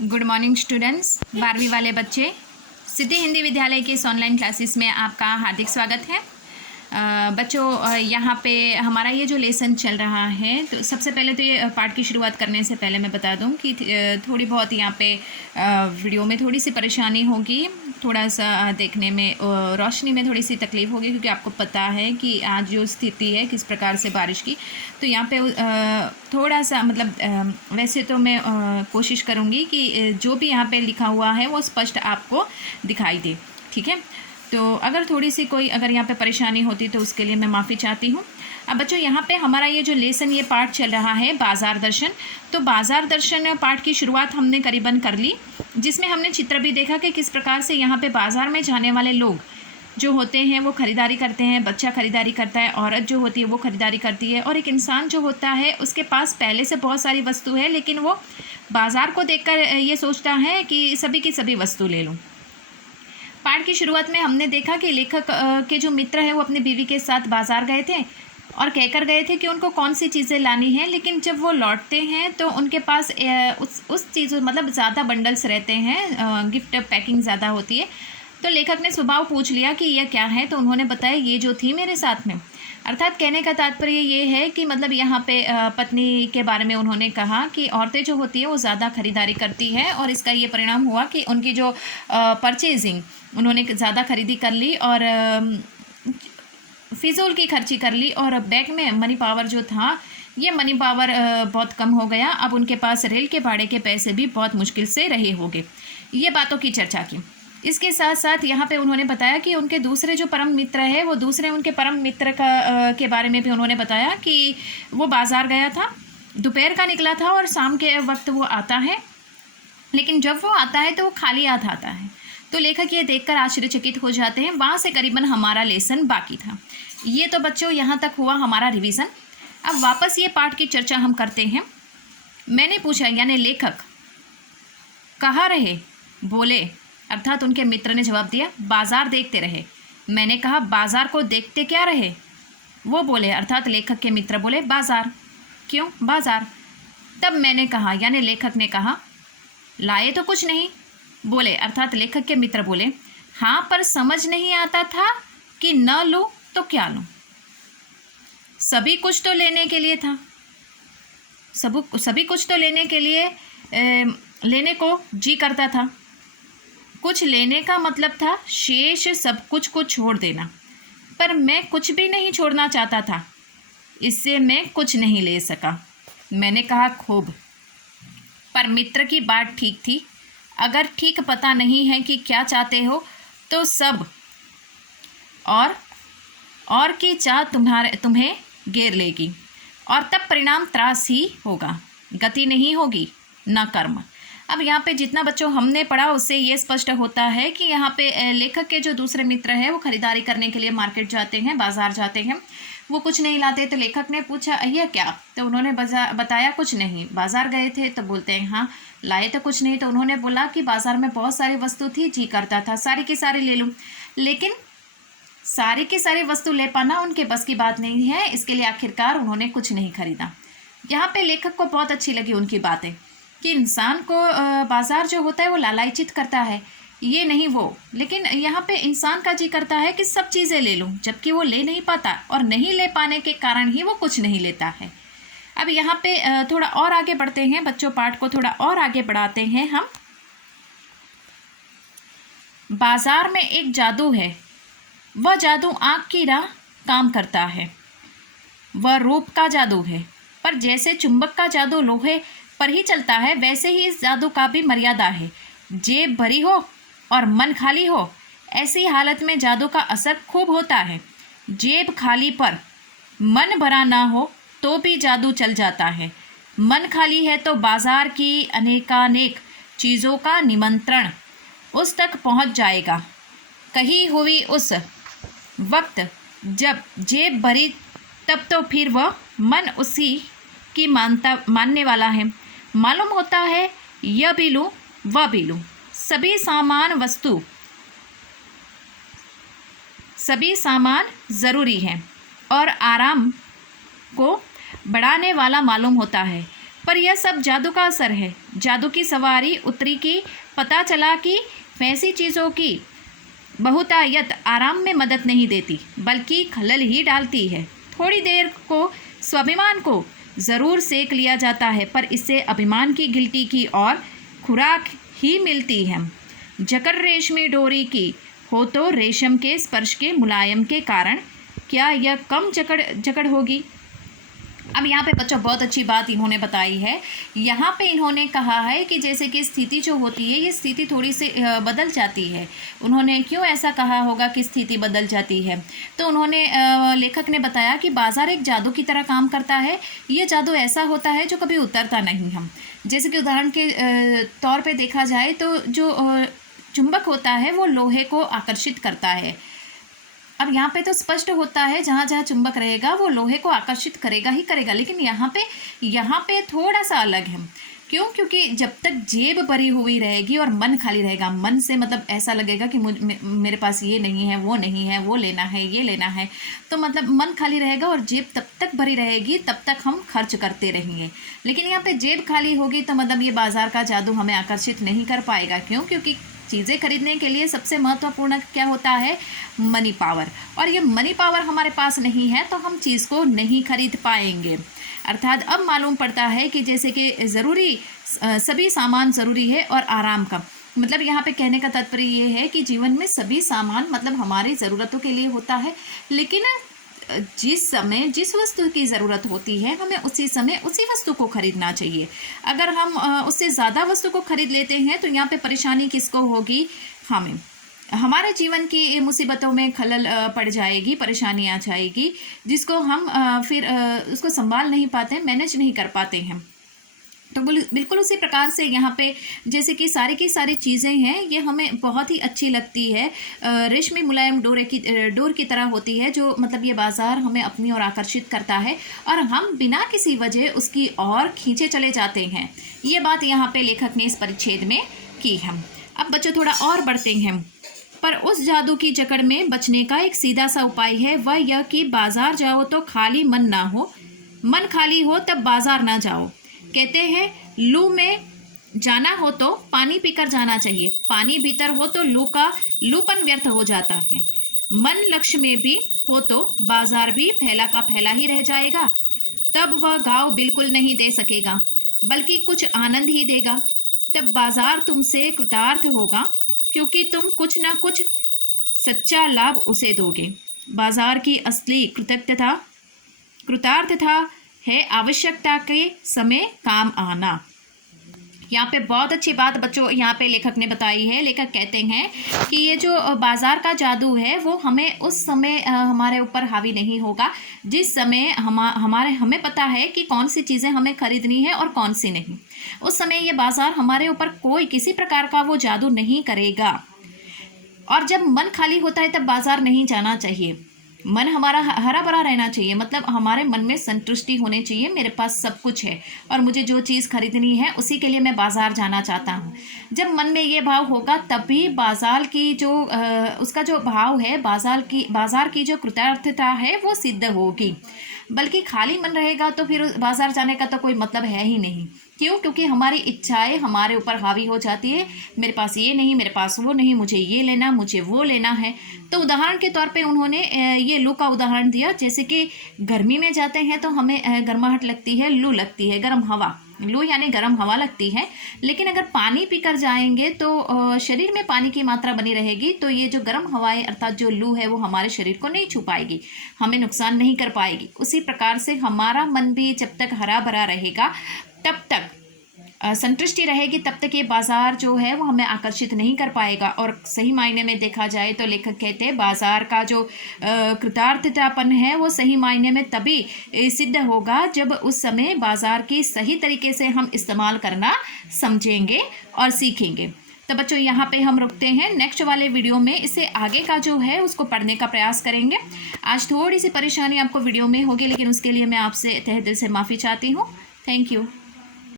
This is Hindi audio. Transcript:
गुड मॉर्निंग स्टूडेंट्स, 12वीं वाले बच्चे, सिद्धि हिंदी विद्यालय के इस ऑनलाइन क्लासेस में आपका हार्दिक स्वागत है। बच्चों, यहाँ पे हमारा ये जो लेसन चल रहा है, तो सबसे पहले तो ये पाठ की शुरुआत करने से पहले मैं बता दूं कि थोड़ी बहुत यहाँ पे वीडियो में थोड़ी सी परेशानी होगी, थोड़ा सा देखने में रोशनी में थोड़ी सी तकलीफ़ होगी, क्योंकि आपको पता है कि आज जो स्थिति है किस प्रकार से बारिश की, तो यहाँ पे थोड़ा सा मतलब वैसे तो मैं कोशिश करूँगी कि जो भी यहाँ पे लिखा हुआ है वो स्पष्ट आपको दिखाई दे, ठीक है। तो अगर थोड़ी सी कोई अगर यहाँ पे परेशानी होती तो उसके लिए मैं माफ़ी चाहती हूँ। अब बच्चों, यहाँ पे हमारा ये जो लेसन ये पाठ चल रहा है बाज़ार दर्शन, तो बाज़ार दर्शन पाठ की शुरुआत हमने करीबन कर ली, जिसमें हमने चित्र भी देखा कि किस प्रकार से यहाँ पे बाज़ार में जाने वाले लोग जो होते हैं वो ख़रीदारी करते हैं, बच्चा ख़रीदारी करता है, औरत जो होती है वो ख़रीदारी करती है, और एक इंसान जो होता है उसके पास पहले से बहुत सारी वस्तु है, लेकिन वो बाज़ार को देखकर ये सोचता है कि सभी की सभी वस्तु ले लूँ। पाठ की शुरुआत में हमने देखा कि लेखक के जो मित्र हैं वो अपनी बीवी के साथ बाज़ार गए थे और कहकर गए थे कि उनको कौन सी चीज़ें लानी हैं, लेकिन जब वो लौटते हैं तो उनके पास उस चीज़ों मतलब ज़्यादा बंडल्स रहते हैं, गिफ्ट पैकिंग ज़्यादा होती है। तो लेखक ने स्वभाव पूछ लिया कि यह क्या है, तो उन्होंने बताया ये जो थी मेरे साथ में। अर्थात कहने का तात्पर्य ये है कि मतलब यहाँ पे पत्नी के बारे में उन्होंने कहा कि औरतें जो होती हैं वो ज़्यादा खरीदारी करती हैं, और इसका ये परिणाम हुआ कि उनकी जो परचेजिंग उन्होंने ज़्यादा खरीदी कर ली और फिजूल की खर्ची कर ली, और बैंक में मनी पावर जो था ये मनी पावर बहुत कम हो गया। अब उनके पास रेल के भाड़े के पैसे भी बहुत मुश्किल से रहे होंगे। ये बातों की चर्चा की। इसके साथ साथ यहाँ पे उन्होंने बताया कि उनके दूसरे जो परम मित्र है वो दूसरे उनके परम मित्र के बारे में भी उन्होंने बताया कि वो बाज़ार गया था, दोपहर का निकला था और शाम के वक्त वो आता है, लेकिन जब वो आता है तो वो खाली हाथ आता है। तो लेखक ये देखकर आश्चर्यचकित हो जाते हैं। वहाँ से करीबन हमारा लेसन बाकी था। ये तो बच्चों यहाँ तक हुआ हमारा रिवीजन। अब वापस ये पाठ की चर्चा हम करते हैं। मैंने पूछा, यानी लेखक, कहाँ रहे? बोले, अर्थात उनके मित्र ने जवाब दिया, बाज़ार देखते रहे। मैंने कहा, बाज़ार को देखते क्या रहे? वो बोले, अर्थात लेखक के मित्र बोले, बाज़ार। क्यों बाज़ार? तब मैंने कहा, यानी लेखक ने कहा, लाए तो कुछ नहीं। बोले, अर्थात लेखक के मित्र बोले, हाँ, पर समझ नहीं आता था कि न लूँ तो क्या लूँ। सभी कुछ तो लेने के लिए था, सभी कुछ तो लेने के लिए लेने को जी करता था। कुछ लेने का मतलब था शेष सब कुछ को छोड़ देना, पर मैं कुछ भी नहीं छोड़ना चाहता था, इससे मैं कुछ नहीं ले सका। मैंने कहा, खूब, पर मित्र की बात ठीक थी। अगर ठीक पता नहीं है कि क्या चाहते हो तो सब और की चाह तुम्हें घेर लेगी, और तब परिणाम त्रास ही होगा, गति नहीं होगी, न कर्म। अब यहाँ पे जितना बच्चों हमने पढ़ा उससे ये स्पष्ट होता है कि यहाँ पे लेखक के जो दूसरे मित्र हैं वो खरीदारी करने के लिए मार्केट जाते हैं, बाज़ार जाते हैं, वो कुछ नहीं लाते। तो लेखक ने पूछा, यह क्या? तो उन्होंने बताया, कुछ नहीं, बाज़ार गए थे। तो बोलते हैं, हाँ, लाए तो कुछ नहीं। तो उन्होंने बोला कि बाज़ार में बहुत सारी वस्तु थी, जी करता था सारी की सारी ले लूँ, लेकिन सारी की सारी वस्तु ले पाना उनके बस की बात नहीं है, इसके लिए आखिरकार उन्होंने कुछ नहीं खरीदा। यहाँ पे लेखक को बहुत अच्छी लगी उनकी बातें कि इंसान को बाज़ार जो होता है वो लालचित करता है, ये नहीं वो, लेकिन यहाँ पे इंसान का जी करता है कि सब चीज़ें ले लूँ, जबकि वो ले नहीं पाता, और नहीं ले पाने के कारण ही वो कुछ नहीं लेता है। अब यहाँ पे थोड़ा और आगे बढ़ते हैं बच्चों, पाठ को थोड़ा और आगे बढ़ाते हैं हम। बाज़ार में एक जादू है, वह जादू आँख की राह काम करता है। वह रूप का जादू है, पर जैसे चुंबक का जादू लोहे पर ही चलता है, वैसे ही इस जादू का भी मर्यादा है। जेब भरी हो और मन खाली हो, ऐसी हालत में जादू का असर खूब होता है। जेब खाली पर मन भरा ना हो तो भी जादू चल जाता है। मन खाली है तो बाजार की अनेकानेक चीज़ों का निमंत्रण उस तक पहुंच जाएगा। कही हुई उस वक्त जब जेब भरी, तब तो फिर वह मन उसी की मानने वाला है। मालूम होता है यह भी लूँ वह भी लूँ, सभी सामान ज़रूरी है और आराम को बढ़ाने वाला मालूम होता है, पर यह सब जादू का असर है। जादू की सवारी उतरी की पता चला कि वैसी चीज़ों की बहुतायत आराम में मदद नहीं देती बल्कि खलल ही डालती है। थोड़ी देर को स्वाभिमान को ज़रूर सेक लिया जाता है पर इससे अभिमान की गिल्टी की और खुराक ही मिलती है। जकड़ रेशमी डोरी की हो तो रेशम के स्पर्श के मुलायम के कारण क्या यह कम जकड़ होगी। अब यहाँ पे बच्चों बहुत अच्छी बात इन्होंने बताई है। यहाँ पे इन्होंने कहा है कि जैसे कि स्थिति जो होती है ये स्थिति थोड़ी सी बदल जाती है। उन्होंने क्यों ऐसा कहा होगा कि स्थिति बदल जाती है, तो उन्होंने लेखक ने बताया कि बाज़ार एक जादू की तरह काम करता है। ये जादू ऐसा होता है जो कभी उतरता नहीं हम। जैसे कि उदाहरण के तौर पर देखा जाए तो जो चुंबक होता है वो लोहे को आकर्षित करता है। अब यहाँ पे तो स्पष्ट होता है जहाँ जहाँ चुंबक रहेगा वो लोहे को आकर्षित करेगा ही करेगा, लेकिन यहाँ पे थोड़ा सा अलग है। क्यों? क्योंकि जब तक जेब भरी हुई रहेगी और मन खाली रहेगा, मन से मतलब ऐसा लगेगा कि मेरे पास ये नहीं है, वो नहीं है, वो लेना है, ये लेना है, तो मतलब मन खाली रहेगा और जेब तब तक भरी रहेगी, तब तक हम खर्च करते रहेंगे। लेकिन यहाँ पे जेब खाली होगी तो मतलब ये बाज़ार का जादू हमें आकर्षित नहीं कर पाएगा। क्यों? क्योंकि चीज़ें खरीदने के लिए सबसे महत्वपूर्ण क्या होता है? Money power. और ये मनी पावर हमारे पास नहीं है तो हम चीज़ को नहीं खरीद पाएंगे। अर्थात अब मालूम पड़ता है कि जैसे कि सभी सामान ज़रूरी है और आराम का मतलब यहाँ पे कहने का तात्पर्य ये है कि जीवन में सभी सामान मतलब हमारी ज़रूरतों के लिए होता है, लेकिन जिस समय जिस वस्तु की ज़रूरत होती है हमें उसी समय उसी वस्तु को खरीदना चाहिए। अगर हम उससे ज़्यादा वस्तु को खरीद लेते हैं तो यहाँ पे परेशानी किसको होगी? हमें। हमारे जीवन की मुसीबतों में खलल पड़ जाएगी, परेशानी आ जाएगी, जिसको हम फिर उसको संभाल नहीं पाते, मैनेज नहीं कर पाते हैं। तो बिल्कुल उसी प्रकार से यहाँ पे जैसे कि सारी की सारी चीज़ें हैं ये हमें बहुत ही अच्छी लगती है। रेशमी मुलायम डोर की तरह होती है जो मतलब ये बाज़ार हमें अपनी ओर आकर्षित करता है और हम बिना किसी वजह उसकी ओर खींचे चले जाते हैं। ये बात यहाँ पे लेखक ने इस परिच्छेद में की है। अब बच्चों थोड़ा और बढ़ते हैं। पर उस जादू की जकड़ में बचने का एक सीधा सा उपाय है, वह यह कि बाज़ार जाओ तो खाली मन ना हो, मन खाली हो तब बाज़ार ना जाओ। कहते हैं लू में जाना हो तो पानी पीकर जाना चाहिए, पानी भीतर हो तो लूपन व्यर्थ हो जाता है। मन लक्ष्य में भी हो तो बाजार भी फैला का फैला ही रह जाएगा, तब वह घाव बिल्कुल नहीं दे सकेगा बल्कि कुछ आनंद ही देगा। तब बाजार तुमसे कृतार्थ होगा क्योंकि तुम कुछ ना कुछ सच्चा लाभ उसे दोगे। बाजार की असली कृतार्थता है आवश्यकता के समय काम आना। यहाँ पे बहुत अच्छी बात बच्चों यहाँ पे लेखक ने बताई है। लेखक कहते हैं कि ये जो बाज़ार का जादू है वो हमें उस समय हमारे ऊपर हावी नहीं होगा जिस समय हमें पता है कि कौन सी चीज़ें हमें खरीदनी है और कौन सी नहीं। उस समय ये बाज़ार हमारे ऊपर कोई किसी प्रकार का वो जादू नहीं करेगा। और जब मन खाली होता है तब बाज़ार नहीं जाना चाहिए, मन हमारा हरा भरा रहना चाहिए, मतलब हमारे मन में संतुष्टि होनी चाहिए, मेरे पास सब कुछ है और मुझे जो चीज़ खरीदनी है उसी के लिए मैं बाज़ार जाना चाहता हूँ। जब मन में ये भाव होगा तभी बाज़ार की जो उसका जो भाव है, बाज़ार की जो कृतार्थता है वो सिद्ध होगी। बल्कि खाली मन रहेगा तो फिर बाज़ार जाने का तो कोई मतलब है ही नहीं। क्यों? क्योंकि हमारी इच्छाएं हमारे ऊपर हावी हो जाती है, मेरे पास ये नहीं, मेरे पास वो नहीं, मुझे ये लेना, मुझे वो लेना है। तो उदाहरण के तौर पे उन्होंने ये लू का उदाहरण दिया। जैसे कि गर्मी में जाते हैं तो हमें गर्माहट लगती है, लू लगती है, गर्म हवा, लू यानी गर्म हवा लगती है। लेकिन अगर पानी पीकर जाएंगे तो शरीर में पानी की मात्रा बनी रहेगी, तो ये जो गर्म हवाएं अर्थात जो लू है वो हमारे शरीर को नहीं छू पाएगी, हमें नुकसान नहीं कर पाएगी। उसी प्रकार से हमारा मन भी जब तक हरा भरा रहेगा, तब तक संतुष्टि रहेगी, तब तक ये बाज़ार जो है वो हमें आकर्षित नहीं कर पाएगा। और सही मायने में देखा जाए तो लेखक कहते हैं बाज़ार का जो कृतार्थतापन है वो सही मायने में तभी सिद्ध होगा जब उस समय बाज़ार की सही तरीके से हम इस्तेमाल करना समझेंगे और सीखेंगे। तो बच्चों यहाँ पे हम रुकते हैं, नेक्स्ट वाले वीडियो में इससे आगे का जो है उसको पढ़ने का प्रयास करेंगे। आज थोड़ी सी परेशानी आपको वीडियो में होगी, लेकिन उसके लिए मैं आपसे तहे दिल से माफ़ी चाहती हूँ। Thank you.